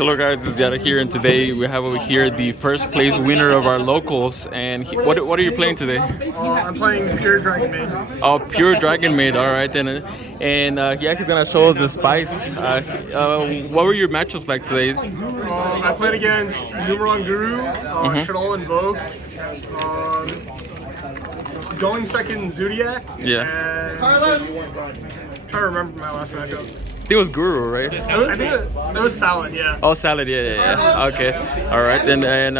Hello guys, this is Yada here, and today we have over here the first place winner of our locals. And what are you playing today? I'm playing pure DRAGONMAID. Oh, pure DRAGONMAID. All right then. And yeah, he's gonna show us the spice. What were your matchups like today? I played against Numeron Guru, Shadol and Vogue, going second Zodiac. Yeah. And Carlos. Trying to remember my last matchup. I think it was Guru, right? I think it was Salad, yeah. Oh, Salad, yeah. Okay, all right then. And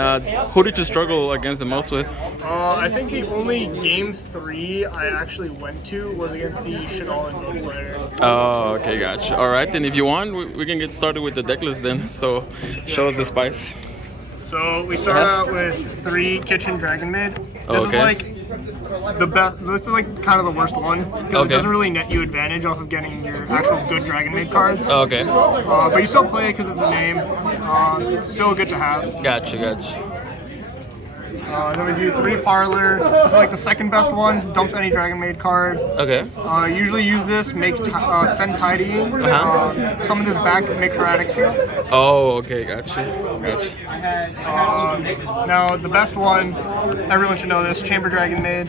who did you struggle against the most with? I think the only game 3 I actually went to was against the Shadol and Vogue player. Oh, okay, gotcha. All right, then if you want, we can get started with the deck list then. So, show us the spice. So we start out with 3 Kitchen DRAGONMAID. This is like the best. This is like kind of the worst one because it doesn't really net you advantage off of getting your actual good DRAGONMAID cards. Okay. But you still play it because it's a name. Still good to have. Gotcha. Then we do 3 Parlor. This is like the second best one. Dumps any DRAGONMAID card. Okay. Usually use this, make send tidying. Summon this back, make Heretic Seal. Oh, okay, gotcha. Now the best one, everyone should know this, Chamber DRAGONMAID.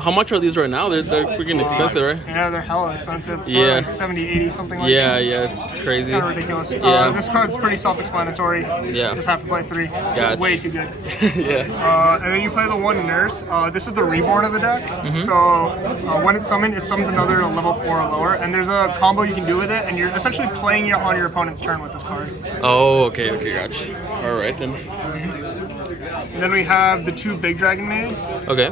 How much are these right now? They're freaking expensive, right? Yeah, they're hella expensive. Yeah. Like 70, 80, something like that. Yeah, it's crazy. Kind of ridiculous. Yeah. This card's pretty self-explanatory. Yeah. Just have to play 3. Gotcha. It's way too good. Yeah. And then you play the 1 Nurse. This is the reborn of the deck. So when it's summoned, it summons another level 4 or lower. And there's a combo you can do with it, and you're essentially playing it on your opponent's turn with this card. Oh, okay, gotcha. All right then. And then we have the 2 big DRAGONMAIDs. Okay.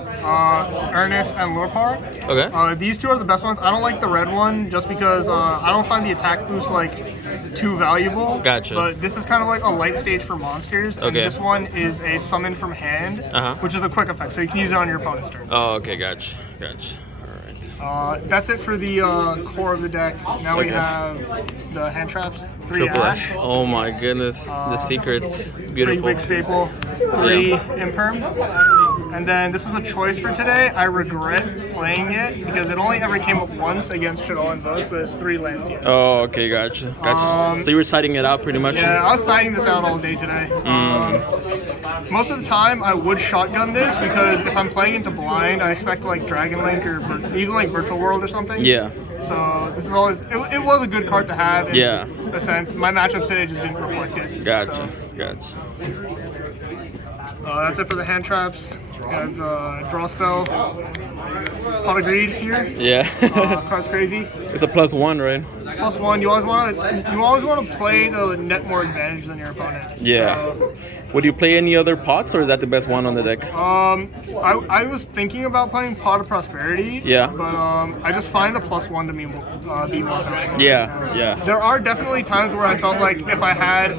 Ernest and Lorpar. Okay. These 2 are the best ones. I don't like the red one just because I don't find the attack boost like too valuable. Gotcha. But this is kind of like a light stage for monsters. And Okay. this one is a summon from hand, which is a quick effect, so you can use it on your opponent's turn. Oh, okay, gotcha. All right. That's it for the core of the deck. Now we have the hand traps. 3 Triple Ash. Oh my goodness, the secrets. Beautiful. Pretty big staple. 3 Imperm. And then this is a choice for today. I regret playing it because it only ever came up once against Shadol and Vogue, but it's 3 lands here. Oh, okay, gotcha. So you were siding it out pretty much? Yeah, I was siding this out all day today. Most of the time, I would shotgun this because if I'm playing into blind, I expect like Dragon Link or even like Virtual World or something. Yeah. So this is always it was a good card to have. In a sense, my matchups today just didn't reflect it. Gotcha. That's it for the hand traps. We have draw spell. Pot of Greed here. Yeah. Card's crazy. It's a +1, right? +1. You always want to play to net more advantage than your opponent. Yeah. So, would you play any other pots, or is that the best one on the deck? I was thinking about playing Pot of Prosperity. Yeah. But I just find the +1 to be more valuable. Yeah. There are definitely times where I felt like if I had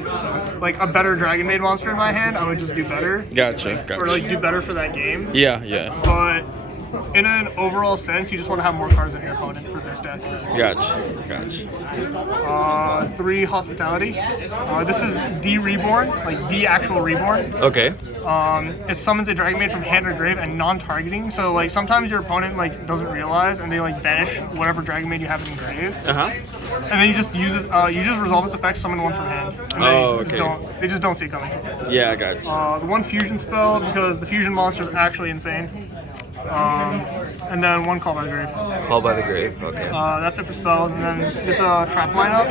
like a better DRAGONMAID monster in my hand, I would just do better. Gotcha. Or like do better for that game. Yeah. But in an overall sense, you just want to have more cards than your opponent for this deck. Gotcha. 3 Hospitality. This is the Reborn, like the actual Reborn. Okay. It summons a DRAGONMAID from hand or grave and non-targeting. So like sometimes your opponent like doesn't realize and they like banish whatever DRAGONMAID you have in grave. And then you just use it. You just resolve its effect, summon 1 from hand. And they just don't see it coming. Yeah, I got you. The 1 fusion spell because the fusion monster is actually insane. And then 1 Call by the Grave. Call by the Grave. Okay. That's it for spells. And then just a trap lineup.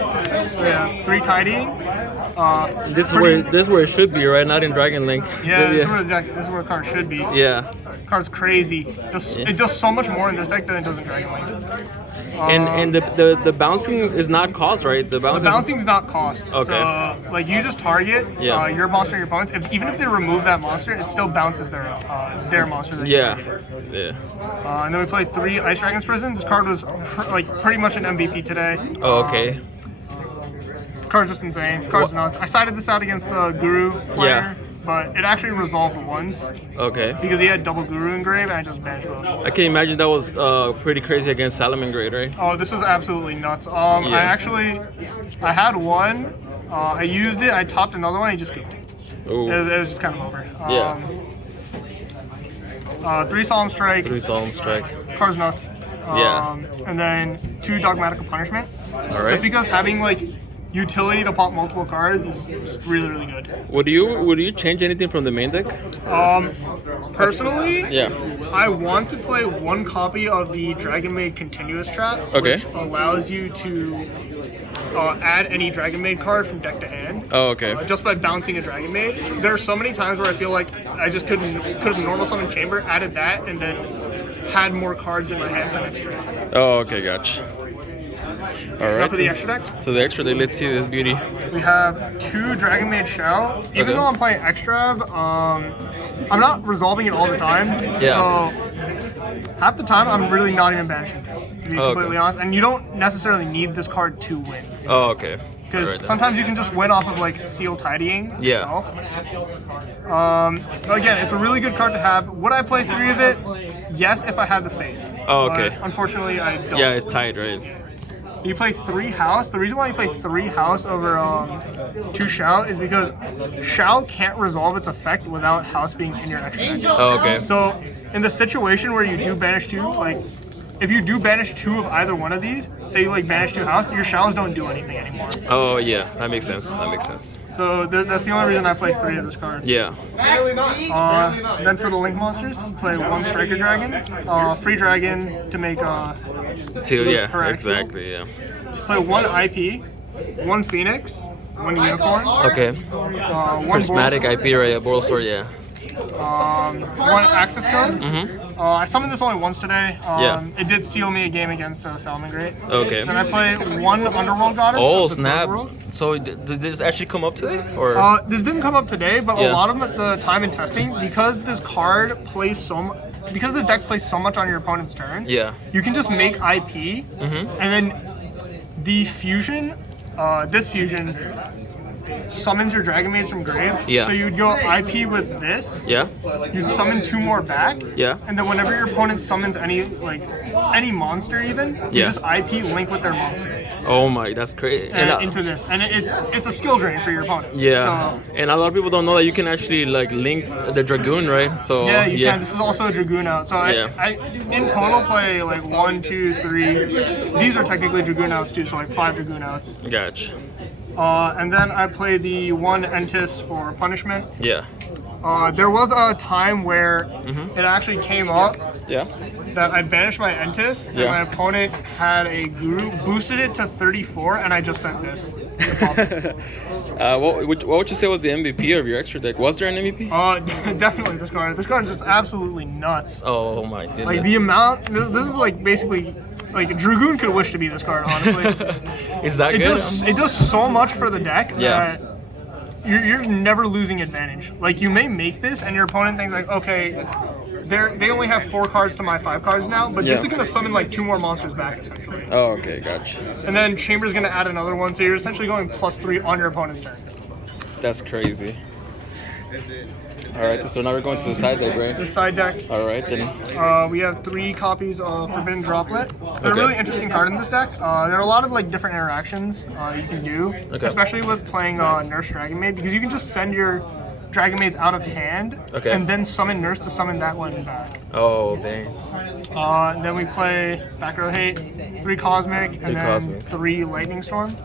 We have 3 Tidying. This is where it should be, right? Not in Dragon Link. Yeah, this is where the card should be. Yeah. Card's crazy. It does so much more in this deck than it does in Dragon Link. And the bouncing is not cost, right? The bouncing's not cost. Okay. So like you just target your monster or your opponents. Even if they remove that monster, it still bounces their monster. That you targeted. And then we played 3 Ice Dragon's Prison. This card was pretty much an MVP today. Oh, okay. Card's just insane. Card's nuts. I sided this out against the Guru player. But it actually resolved once. Okay. Because he had double Guru in grave, and I just banished both. I can imagine that was pretty crazy against Salamangreat, right? Oh, this was absolutely nuts. I had 1. I used it. I topped another one. He just scooped it. It was just kind of over. 3 Solemn Strike. 3 Solemn Strike. Card's nuts. And then 2 Dogmatical Punishment. All right. Just because having like utility to pop multiple cards is just really, really good. Would you change anything from the main deck? Personally, Yeah. I want to play one copy of the DRAGONMAID Continuous Trap, Okay. which allows you to add any DRAGONMAID card from deck to hand. Oh, okay. Just by bouncing a DRAGONMAID. There are so many times where I feel like I just could have normal summoned Chamber, added that, and then had more cards in my hand for next turn. Oh, okay, gotcha. All Now right. for the extra deck, So the extra deck, let's see this beauty. we have 2 DRAGONMAID Shell. Even Okay. though I'm playing extra, I'm not resolving it all the time. Yeah. So half the time, I'm really not even banishing, to be Okay. completely honest. And you don't necessarily need this card to win. Oh, okay. Because Alright then. sometimes you can just win off of like Seal Tidying Yeah. itself. But again, it's a really good card to have. Would I play 3 of it? Yes, if I had the space. Oh, okay. But unfortunately, I don't. Yeah, it's tight, right? You play 3 House. The reason why you play 3 House over 2 Shao is because Shao can't resolve its effect without House being in your extra deck. Oh, okay. So in the situation where you do banish 2, like if you do banish 2 of either one of these, say you like banish 2 House, your Shaos don't do anything anymore. Oh, yeah, that makes sense. That makes sense. So that's the only reason I play 3 of this card. Yeah. Then for the Link monsters, play 1 Striker Dragon, free Dragon to make Till, yeah, Paraxial. exactly, yeah. play 1 IP, 1 Phoenix, 1 Unicorn, Okay. 1 Prismatic Boros, IP, right? Borosor, yeah. 1 Access Code. I summoned this only once today. Yeah. It did seal me a game against Salmon Great. Okay. Then I play 1 Underworld Goddess. Oh, of the snap. Third World. So did this actually come up today? Or? This didn't come up today, but Yeah. a lot of the time in testing, because this card plays because the deck plays so much on your opponent's turn, Yeah. you can just make IP, and then the fusion, this fusion, summons your DRAGONMAIDs from grave. Yeah. So you'd go IP with this. Yeah? You'd summon 2 more back. Yeah. And then whenever your opponent summons any monster, even you Yeah. just IP link with their monster Oh my, that's crazy. into this, and it's a skill drain for your opponent. Yeah. So, And a lot of people don't know that you can actually like link the Dragoon, right? So yeah, you can. This is also a Dragoon out. So Yeah. I in total play like 1, 2, 3. These are technically Dragoon outs too, so like 5 Dragoon outs. Gotcha. And then I play the 1 Entis for punishment. Yeah. There was a time where it actually came up Yeah. that I banished my Entis, and Yeah. my opponent had a Guru, boosted it to 34, and I just sent this. What would you say was the MVP of your extra deck? Was there an MVP? Definitely this card. This card is just absolutely nuts. Oh my goodness. Like the amount, this is like basically, like Dragoon could wish to be this card, honestly. Is that It good? does so much for the deck Yeah. that you're never losing advantage. Like you may make this and your opponent thinks like, okay, they only have 4 cards to my 5 cards now, but this Yeah. is gonna summon like 2 more monsters back essentially. Oh, okay, gotcha. And then Chamber's gonna add another one, so you're essentially going +3 on your opponent's turn. That's crazy. All right, so now we're going to the side deck, right? This side deck, All right, then. we have 3 copies of Forbidden Droplet. They're a Okay. really interesting card in this deck. There are a lot of like different interactions you can do, Okay. especially with playing Nurse DRAGONMAID, because you can just send your DRAGONMAIDs out of hand Okay. and then summon Nurse to summon that one back. Oh, dang. Then we play Back Row Hate, 3 Cosmic, and 3 then Cosmic. 3 Lightning Storm.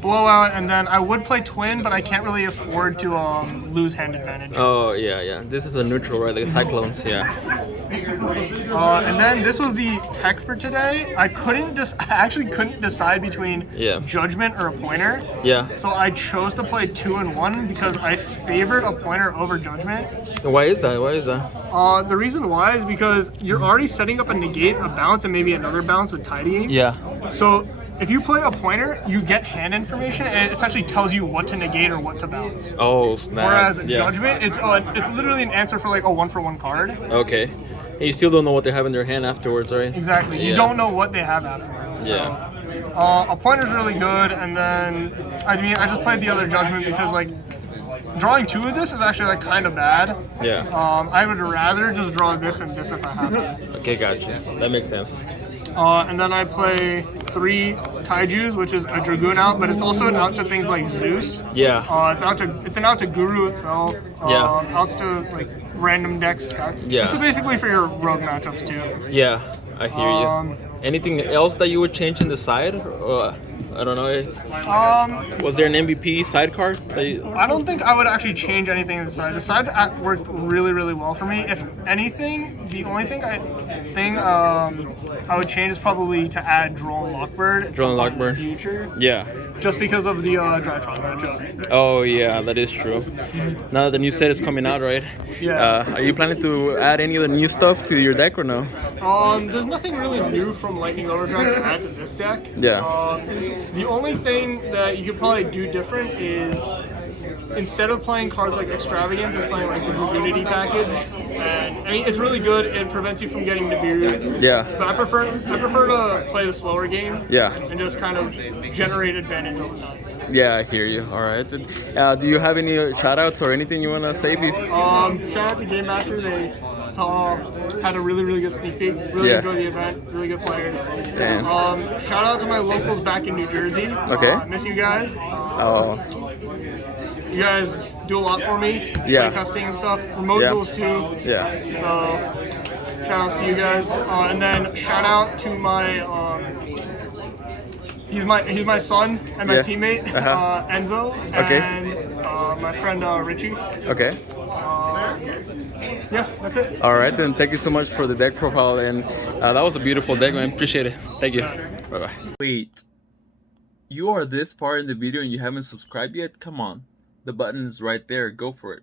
Blowout, and then I would play Twin, but I can't really afford to lose hand advantage. Oh, yeah, yeah. This is a neutral, right? Like Cyclones, yeah. And then this was the tech for today. I actually couldn't decide between Yeah. Judgment or a Pointer. Yeah. So I chose to play 2 and 1 because I favored a Pointer over Judgment. Why is that? Why is that? The reason why is because you're already setting up a negate, a bounce, and maybe another bounce with Tidying. Yeah. So if you play a Pointer, you get hand information, and it essentially tells you what to negate or what to bounce. Oh, snap. Whereas yeah. Judgment, it's literally an answer for like a 1-for-1 card. Okay. And you still don't know what they have in their hand afterwards, right? Exactly. You Yeah. don't know what they have afterwards. Yeah. So, a Pointer's really good, and then I just played the other Judgment because like drawing 2 of this is actually like kind of bad. Yeah. I would rather just draw this and this if I have to. Okay, gotcha. That makes sense. And then I play 3 Kaijus, which is a Dragoon out, but it's also an out to things like Zeus. Yeah. It's an out to Guru itself. Yeah. Outs to like random decks. Yeah. This is basically for your rogue matchups too. Yeah, I hear you. Anything else that you would change in the side? I don't know. Um, Was there an MVP sidecar? That you- I don't think I would actually change anything in the side. The side worked really, really well for me. If anything, the only thing I would change is probably to add Drone Lockbird. Drone In the Lockbird. future. Yeah. Just because of the Drytron matchup. Oh yeah, that is true. Now that the new set is coming out, right? Yeah. Are you planning to add any of the new stuff to your deck or no? There's nothing really new from Lightning Overdrive to add to this deck. Yeah. The only thing that you could probably do different is instead of playing cards like Extravagance, it's playing like the Unity package. And I mean, it's really good. It prevents you from getting Nibiru. Yeah. But I prefer to play the slower game. Yeah. And just kind of generate advantage over time. Yeah, I hear you. All right. Do you have any shout outs or anything you want to say? Shout out to Game Master. They had a really, really good sneak peek. Really enjoyed the event. Really good players. Man. Shout out to my locals back in New Jersey. Okay. Miss you guys. Oh. You guys do a lot for me. Yeah. Play testing and stuff. Remote duels too. Yeah. So shout outs to you guys. And then shout out to my he's my son and my teammate Enzo and my friend Richie. Okay. Yeah, that's it. All right, then thank you so much for the deck profile, and that was a beautiful deck, man. Appreciate it. Thank you. Bye bye. Wait, you are this far in the video and you haven't subscribed yet? Come on, the button is right there. Go for it.